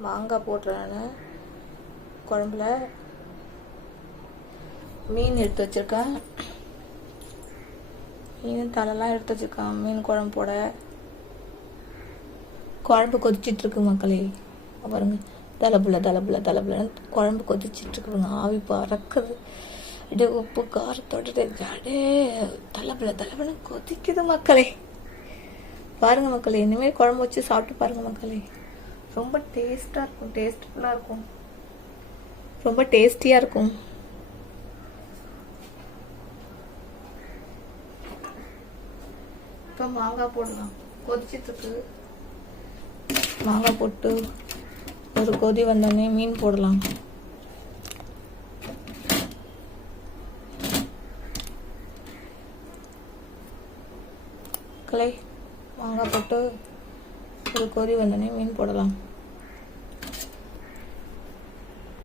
மாங்காய் போட்டுறேன் குழம்புல மீன் எடுத்து வச்சுருக்கேன். மீன் தலைலாம் எடுத்து வச்சுருக்கேன். மீன் குழம்பு போட. குழம்பு கொதிச்சிட்ருக்கு மக்களே. பாருங்க. தலைப்புல தலைப்புல தலைப்புலன்னு குழம்பு கொதிச்சிட்ருக்குங்க ஆவி பறக்குது. அப்படியே உப்பு காரத்தோட ஜடே தலைப்புல தலைப்புலன்னு கொதிக்குது மக்களே. பாருங்கள் மக்களே. இனிமேல் குழம்பு வச்சு சாப்பிட்டு பாருங்கள் மக்களே. ரொம்ப டேஸ்டாக இருக்கும் டேஸ்ட்ஃபுல்லாக இருக்கும். ரொம்ப டேஸ்டியாக இருக்கும். இப்போ மாங்காய் போடலாம். கொதிச்சிட்டு இருக்கு மாங்காய் போட்டு ஒரு கொதி வந்தோடனே மீன் போடலாம். கலை மாங்காய் போட்டு கோரி கொதி மீன் போடலாம்.